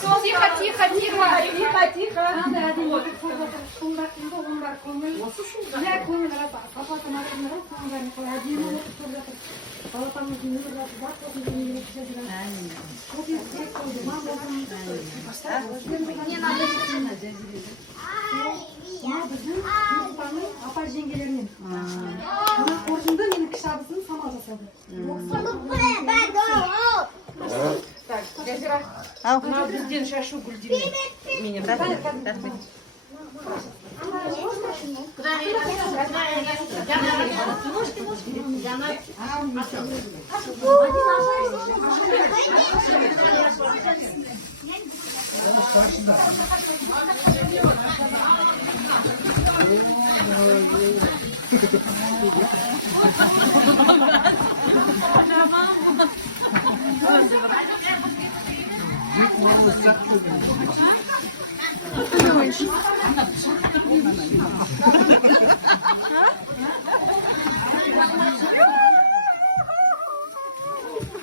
Тихо, тихо, тихо. Тихо, тихо. Не надо. Апа жеңгелермен. Мына қоржынды менің кіші абысының самал жасады. Так, Жазира. Мына бізден шашу гүлдеме. Менен рахмет.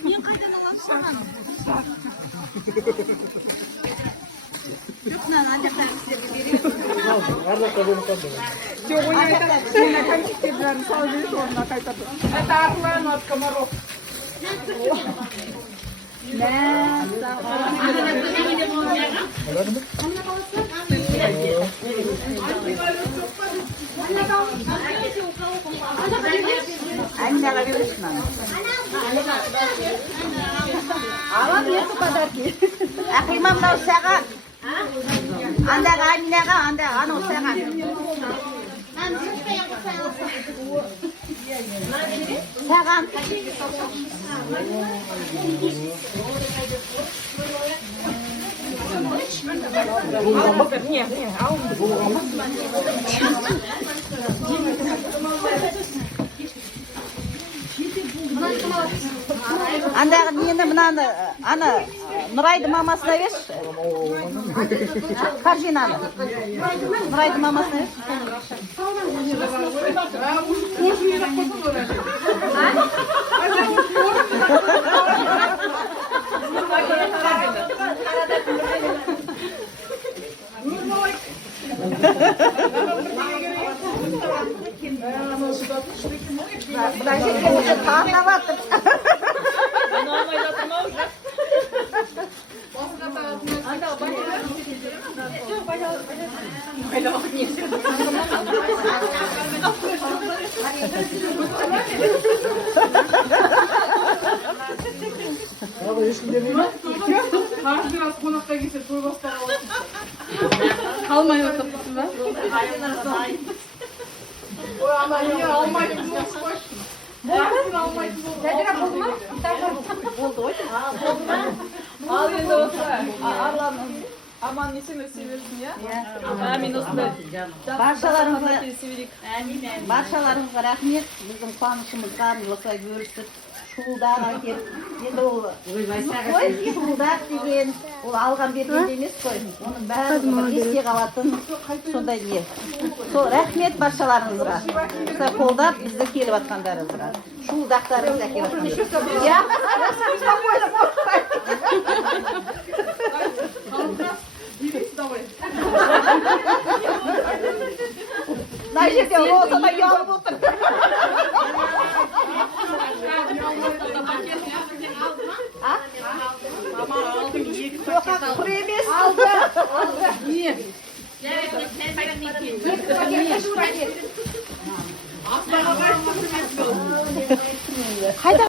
Мен қайдан аламын саған? Жоқ, мынаны ана жақтағы кісілерге берейін. Жоқ, ой айтады. Сен кәмшіктеп жарын салып жіберші, орнына қайтады. Это орлан от комаров. Анняға бересің ана. Алам ертіп подарки. Ақима мынау саған. Андағы Анняға, андағы анау саған. Саған. Не, ал. Андағы нені мынаны, ана Нұрайды мамасына берші. Корзинаны. Нұрайды мамасына берші. Бұдан жерге уже таңдап атыр. Каждый раз қонаққа келсе той бастап аласың. Қалмай отырсың ба? Ой, ана не алмайтын болып қойшы. Бәрін алмайтын болып. Жазира болды ма? Болды ғой. Ал енді осы Арланның аман есен өсе берсін, иә? Әмин осындай. Баршаларыңызға рахмет. Біздің қуанышымызға осылай бөлісіп шуылдаған келіп. Енді ол шуылдақ деген, ол алған берген емес қой. Оның бәрі есте қалатын сондай не. Сол рахмет баршаларыңызға. Осылай қолдап бізді келіп атқандарыңызға. Шуылдақтарыңыз әкеліп атқандарыңызға. Иә? Мына жерде Розада ұялып отыр. Жоқ, құр емес. Алды. Не? Қайда?